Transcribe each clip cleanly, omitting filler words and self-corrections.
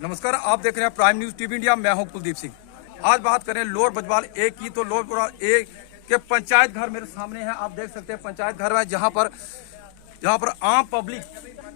नमस्कार, आप देख रहे हैं प्राइम न्यूज टीवी इंडिया। मैं हूं कुलदीप सिंह। आज बात करें लोअर बजवाल ए की, तो लोअर बजवाल ए के पंचायत घर मेरे सामने है। आप देख सकते हैं पंचायत घर है जहां पर आम पब्लिक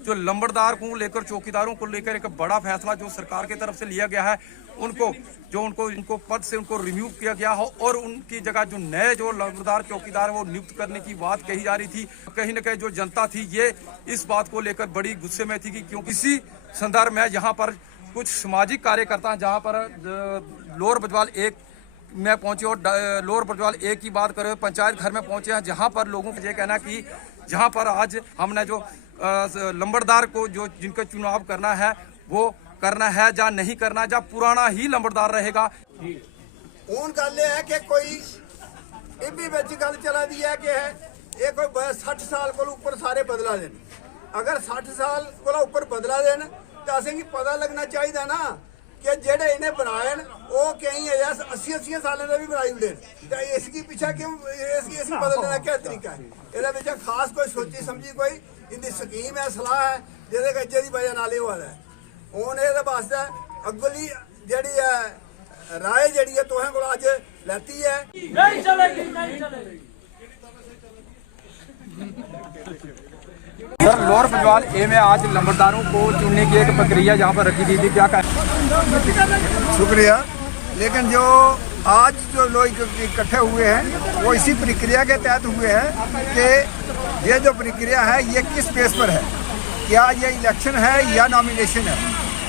जो लंबड़दार को लेकर, चौकीदारों को लेकर एक बड़ा फैसला जो सरकार की तरफ से लिया गया है, उनको पद से उनको रिमूव किया गया हो और उनकी जगह जो नए जो लंबड़दार चौकीदार है वो नियुक्त करने की बात कही जा रही थी। कहीं न कहीं जो जनता थी ये इस बात को लेकर बड़ी गुस्से में थी कि क्योंकि इसी संदर्भ में यहाँ पर कुछ सामाजिक कार्यकर्ता जहाँ पर लोअर बजवाल एक में पहुंचे और लोअर बजवाल एक की बात करें पंचायत घर में पहुंचे हैं, जहां पर लोगों का ये कहना कि जहां पर आज हमने जो लंबड़दार को जो जिनका चुनाव करना है वो करना है या नहीं करना, या पुराना ही लंबड़दार रहेगा। ਹੁਣ ਗੱਲ ਇਹ ਹੈ ਕਿ ਕੋਈ ਇਹ ਵੀ ਵਿੱਚ ਗੱਲ ਚਲਾ ਦੀ ਹੈ ਕਿ ਇਹ ਕੋਈ 60 ਸਾਲ ਕੋਲ ਉੱਪਰ ਸਾਰੇ ਬਦਲਾ ਦੇਣ। ਅਗਰ 60 ਸਾਲ ਕੋਲ ਉੱਪਰ ਬਦਲਾ ਦੇਣ ਤਾਂ ਅਸੀਂ ਕੀ ਪਤਾ ਲੱਗਣਾ ਚਾਹੀਦਾ ਨਾ ਕਿ ਜਿਹੜੇ ਇਹਨੇ ਬਣਾਏ ਉਹ ਕਈ 80 ਸਾਲਾਂ ਦੇ ਵੀ ਬਣਾਈ ਉੜੇ ਤਾਂ ਇਸ ਕੀ ਪਿੱਛੇ ਕਿਉਂ ਇਸ ਬਦਲਣ ਦਾ ਕੀ ਤਰੀਕਾ ਹੈ? ਇਹਦੇ ਵਿੱਚ ਖਾਸ ਕੋਈ ਸੋਚੀ ਸਮਝੀ ਕੋਈ ਇਹਦੀ ਸਕੀਮ ਹੈ, ਸਲਾਹ ਹੈ ਜਿਹਦੇ ਵਿੱਚ ਦੀ ਵਜ੍ਹਾ ਨਾਲ ਇਹ ਹੋ ਰਿਹਾ ਹੈ। ਹੁਣ ਇਹਦੇ ਵਾਸਤੇ ਅਗਲੀ ਜਿਹੜੀ ਹੈ राय जड़ी है तोहें को आज लेती है, नहीं चलेगी, नहीं चलेगी। सर, लोअर बजवाल ए में आज लंबड़दारों को चुनने की एक प्रक्रिया जहां पर रखी गई थी, क्या कहें? शुक्रिया। लेकिन जो आज जो लोग इकट्ठे हुए हैं वो इसी प्रक्रिया के तहत हुए हैं कि ये जो प्रक्रिया है ये किस बेस पर है, क्या ये इलेक्शन है या नॉमिनेशन है।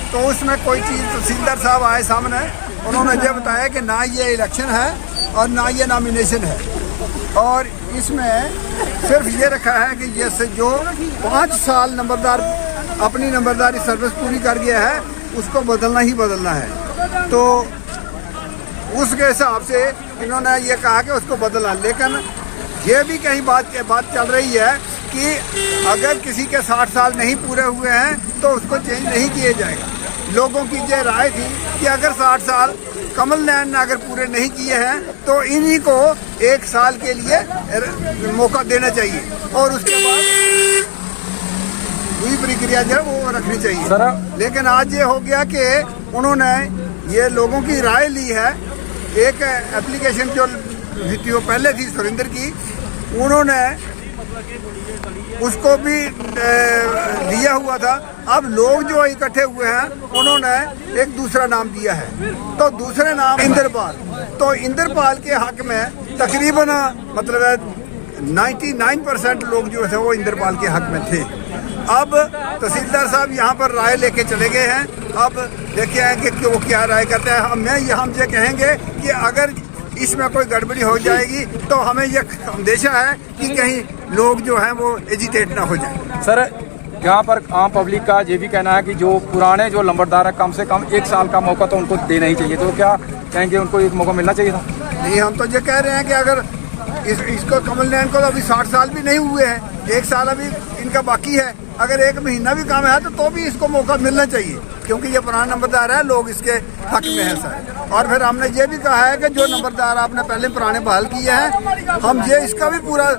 तो उसमें कोई चीज़ तहसीलदार साहब आए सामने, उन्होंने ये बताया कि ना ये इलेक्शन है और ना ये नॉमिनेशन है, और इसमें सिर्फ ये रखा है कि जैसे जो 5 साल नंबरदार अपनी नंबरदारी सर्विस पूरी कर गया है उसको बदलना ही बदलना है। तो उसके हिसाब से इन्होंने ये कहा कि उसको बदलना। लेकिन ये भी कहीं बात चल रही है कि अगर किसी के 60 साल नहीं पूरे हुए हैं तो उसको चेंज नहीं किया जाएगा। लोगों की ये राय थी कि अगर 60 साल कमल नैन ने अगर पूरे नहीं किए हैं तो इन्हीं को 1 साल के लिए मौका देना चाहिए और उसके बाद पूरी प्रक्रिया जो है वो रखनी चाहिए। सर, लेकिन आज ये हो गया कि उन्होंने ये लोगों की राय ली है। एक एप्लीकेशन जो पहले थी सुरेंद्र की, उन्होंने उसको भी लिया हुआ था। अब लोग जो इकट्ठे हुए हैं उन्होंने एक दूसरा नाम दिया है, तो दूसरे नाम इंद्रपाल। तो इंद्रपाल के हक में तकरीबन मतलब 99% लोग जो थे वो इंद्रपाल के हक में थे। अब तहसीलदार साहब यहाँ पर राय लेके चले गए हैं। अब देखे हैं कि वो क्या राय करते हैं। हम ये कहेंगे कि अगर इसमें कोई गड़बड़ी हो जाएगी तो हमें यह अंदेशा है कि कहीं लोग जो हैं वो एजिटेट ना हो जाए। सर, यहाँ पर आम पब्लिक का ये भी कहना है कि जो पुराने जो लंबड़दार है कम से कम 1 साल का मौका तो उनको देना ही चाहिए। तो क्या कहेंगे, उनको एक मौका मिलना चाहिए था? नहीं, हम तो ये कह रहे हैं कि अगर इसको कमल नैन को अभी 60 साल भी नहीं हुए हैं, 1 साल अभी इनका बाकी है, अगर 1 महीना भी काम है तो भी इसको मौका मिलना चाहिए, क्योंकि ये पुराना नंबरदार है, लोग इसके हक में है सर। और फिर हमने ये भी कहा है कि जो नंबरदार आपने पहले पुराने बहाल किए हैं, हम ये इसका भी पूरा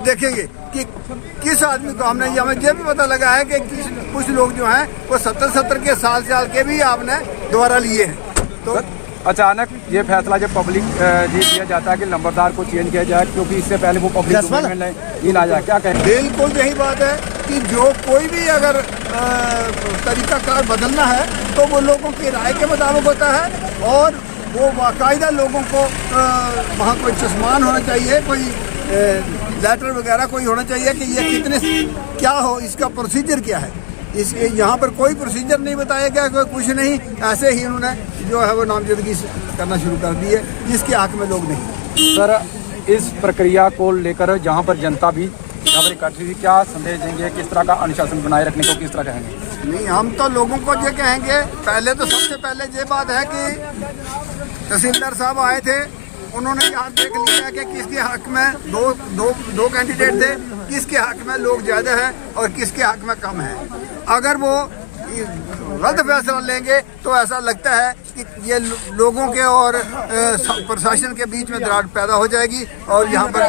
देखेंगे कि किस आदमी को हमें ये भी पता लगा है कि कुछ लोग जो हैं वो 70 के साल के भी आपने दोबारा लिए हैं। तो अचानक ये फैसला जब पब्लिक जी दिया जाता है कि लंबड़दार को चेंज किया जाए, क्योंकि इससे पहले वो पब्लिक में नहीं लाया जाए, क्या कहें? बिल्कुल यही बात है कि जो कोई भी अगर तरीकाकार बदलना है तो वो लोगों की राय के मुताबिक होता है, और वो बाकायदा लोगों को वहाँ कोई चश्मान होना चाहिए, कोई लेटर वगैरह कोई होना चाहिए कि ये कितने क्या हो, इसका प्रोसीजर क्या है। इस यहाँ पर कोई प्रोसीजर नहीं बताया गया, कोई कुछ नहीं, ऐसे ही उन्होंने जो है वो नामजदगी करना शुरू कर दी है जिसके हक में लोग नहीं। सर, इस प्रक्रिया को लेकर जहाँ पर जनता भी यहाँ पर इकट्ठी थी, क्या संदेश देंगे, किस तरह का अनुशासन बनाए रखने को किस तरह कहेंगे? नहीं, हम तो लोगों को ये कहेंगे, पहले तो सबसे पहले ये बात है कि तहसीलदार साहब आए थे, उन्होंने यहाँ देख लिया कि किसके हक में दो कैंडिडेट थे, किसके हक में लोग ज़्यादा है और किसके हक में कम है। अगर वो गलत फैसला लेंगे तो ऐसा लगता है कि ये लोगों के और प्रशासन के बीच में दरार पैदा हो जाएगी और यहाँ पर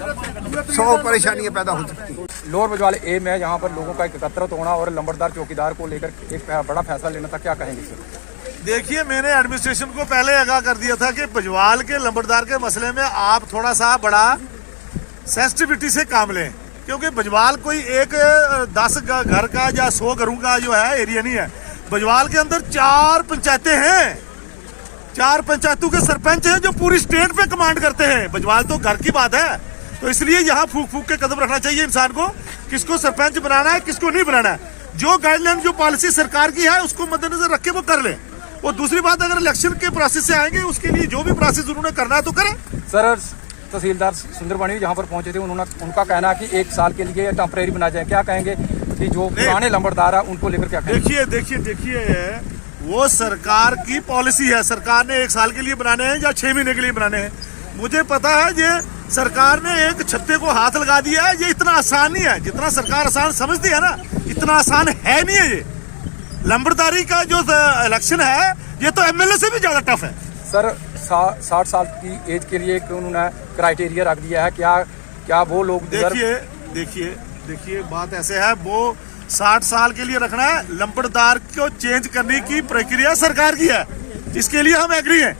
100 परेशानियां पैदा हो सकती हैं। लोअर बजवाल ए में यहाँ पर लोगों का एकत्रित होना और लंबरदार चौकीदार को लेकर एक बड़ा फैसला लेना था, क्या कहेंगे सर? देखिए, मैंने एडमिनिस्ट्रेशन को पहले आगाह कर दिया था कि बजवाल के लंबरदार के मसले में आप थोड़ा सा बड़ा सेंसिटिविटी से काम लें, क्योंकि बजवाल कोई एक 10 घर का या 100 घरों का जो है एरिया नहीं है। बजवाल के अंदर 4 पंचायतें हैं, 4 पंचायतों के सरपंच हैं जो पूरी स्टेट पे कमांड करते हैं। बजवाल तो घर की बात है, तो इसलिए यहाँ फूक फूक के कदम रखना चाहिए इंसान को, किसको सरपंच बनाना है किसको नहीं बनाना है। जो गाइडलाइन जो पॉलिसी सरकार की है उसको मद्देनजर रख के वो कर ले। और दूसरी बात, अगर इलेक्शन के प्रोसेस से आएंगे उसके लिए जो भी प्रोसेस उन्होंने करना है तो करें। सर, तहसीलदार सुंदरबनी जहाँ पर पहुंचे थे, उनका कहना है कि 1 साल के लिए टेम्परेरी बना जाए, क्या कहेंगे कि जो पुराने लंबरदार है उनको लेकर क्या कहेंगे? देखिए, वो सरकार की पॉलिसी है। सरकार ने 1 साल के लिए बनाने हैं या 6 महीने के लिए बनाने हैं, मुझे पता है। ये सरकार ने एक छत्ते को हाथ लगा दिया है, ये इतना आसान नहीं है जितना सरकार आसान समझती है ना, इतना आसान है नहीं है। ये लंबरदारी का जो इलेक्शन है ये तो एमएलए से भी ज्यादा टफ है। सर, 60 साल की एज के लिए उन्होंने क्राइटेरिया रख दिया है, क्या वो लोग? देखिए बात ऐसे है, वो 60 साल के लिए रखना है। लंबरदार को चेंज करने की प्रक्रिया सरकार की है, इसके लिए हम एग्री हैं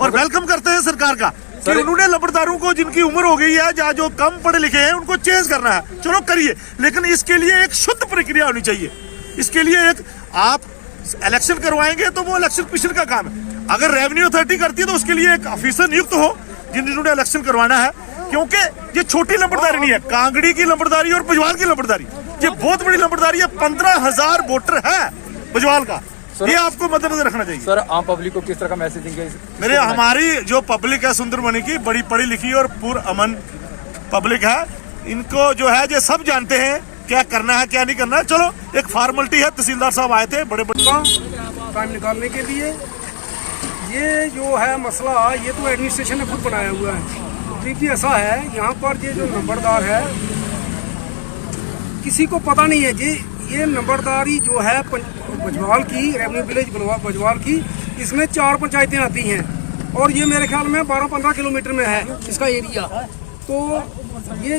और वेलकम करते हैं सरकार का कि उन्होंने लंबरदारों को जिनकी उम्र हो गई है या जो कम पढ़े लिखे हैं उनको चेंज करना है। चलो करिए, लेकिन इसके लिए एक शुद्ध प्रक्रिया होनी चाहिए। इसके लिए एक आप इलेक्शन करवाएंगे तो वो इलेक्शन कमीशन का काम है। अगर रेवेन्यू अथॉरिटी करती है तो उसके लिए एक ऑफिसर नियुक्त हो जिन्होंने इलेक्शन करवाना है, क्योंकि ये छोटी लंबरदारी नहीं है। कांगड़ी की लंबरदारी और बजवाल की लंबरदारी ये बहुत बड़ी लंबरदारी है। 15,000 वोटर है बजवाल का, ये आपको मद्देनजर रखना चाहिए। सर, आम पब्लिक को किस तरह का मैसेज देंगे? हमारी जो पब्लिक है सुंदरबनी की, बड़ी पढ़ी लिखी और पुरअमन पब्लिक है। इनको जो है ये सब जानते हैं क्या करना है क्या नहीं करना है। चलो, एक फॉर्मेलिटी है। तहसीलदार साहब आए थे बड़े टाइम निकालने के लिए। ये जो है मसला, ये तो एडमिनिस्ट्रेशन ने खुद बनाया हुआ है। देखिए, ऐसा है यहाँ पर ये जो नंबरदार है किसी को पता नहीं है। ये नंबरदारी जो है बजवाल की, रेवेन्यू विलेज बजवाल की, इसमें 4 पंचायतें आती हैं और ये मेरे ख्याल में 12-15 किलोमीटर में है इसका एरिया। तो ये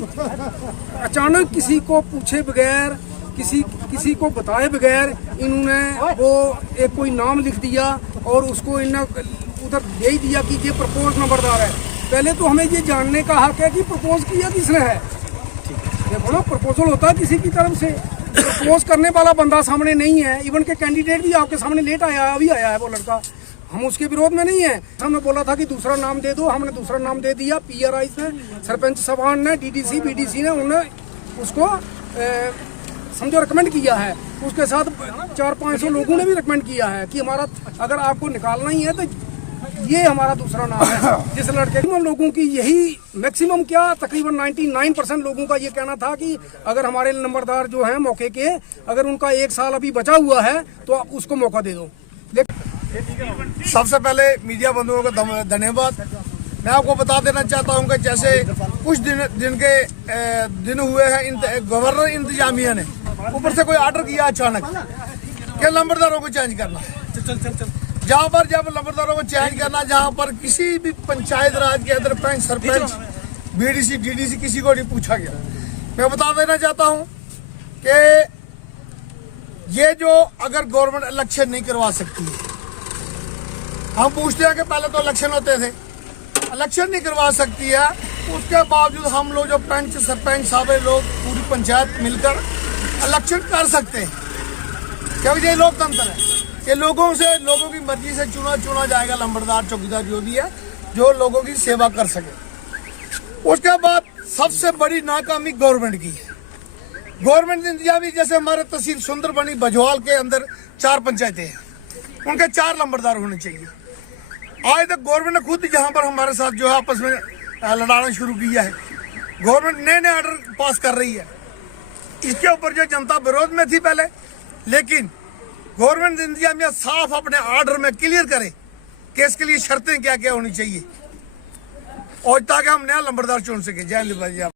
अचानक किसी को पूछे बगैर, किसी को बताए बगैर इन्होंने वो एक कोई नाम लिख दिया और उसको इन्होंने उधर दे ही दिया कि ये प्रपोज नंबरदार है। पहले तो हमें ये जानने का हक है कि प्रपोज किया किसने है। देखो ना, प्रपोजल होता है किसी की तरफ से, प्रपोज करने वाला बंदा सामने नहीं है। इवन के कैंडिडेट भी आपके सामने लेट आया है, अभी आया है वो लड़का, हम उसके विरोध में नहीं है। हमने बोला था कि दूसरा नाम दे दो, हमने दूसरा नाम दे दिया। PRI ने, सरपंच सभान ने, DDC BDC ने, उन्होंने उसको समझो रिकमेंड किया है। उसके साथ 400-500 लोगों ने भी रिकमेंड किया है कि हमारा अगर आपको निकालना ही है तो ये हमारा दूसरा नाम है। जिस लड़के लोगों की यही मैक्सिमम क्या तकरीबन 99% लोगों का ये कहना था कि अगर हमारे नंबरदार जो हैं मौके के, अगर उनका 1 साल अभी बचा हुआ है तो आप उसको मौका दे दो। सबसे पहले मीडिया बंधुओं का धन्यवाद। मैं आपको बता देना चाहता हूं कि जैसे कुछ दिन हुए हैं, गवर्नर इंतजामिया ने ऊपर से कोई ऑर्डर किया अचानक कि लंबरदारों को चेंज करना। जहां पर जब लंबरदारों को चेंज करना, जहां पर किसी भी पंचायत राज के अंदर पंच, सरपंच, BDC DDC किसी को नहीं पूछा गया। मैं बता देना चाहता हूं कि ये जो अगर गवर्नमेंट इलेक्शन नहीं करवा सकती, हम पूछते हैं कि पहले तो इलेक्शन होते थे, इलेक्शन नहीं करवा सकती है, उसके बावजूद हम लोग जो पंच सरपंच सारे लोग पूरी पंचायत मिलकर इलेक्शन कर सकते हैं, क्योंकि ये लोकतंत्र है। ये लोगों की मर्जी से चुना जाएगा लंबरदार, चौकीदार जो भी है, जो लोगों की सेवा कर सके। उसके बाद सबसे बड़ी नाकामी गवर्नमेंट की है। गवर्नमेंट इंतजामी, जैसे हमारे तहसील सुंदरबनी बजवाल के अंदर 4 पंचायतें हैं, उनके 4 लंबरदार होने चाहिए। आज तक गवर्नमेंट ने खुद यहाँ पर हमारे साथ जो है आपस में लड़ाना शुरू किया है। गवर्नमेंट नए ऑर्डर पास कर रही है, इसके ऊपर जो जनता विरोध में थी पहले, लेकिन गवर्नमेंट इंतजामिया साफ अपने ऑर्डर में क्लियर करे कि इसके लिए शर्तें क्या क्या होनी चाहिए और ताकि हम नया लंबरदार चुन सके। जय हिंद।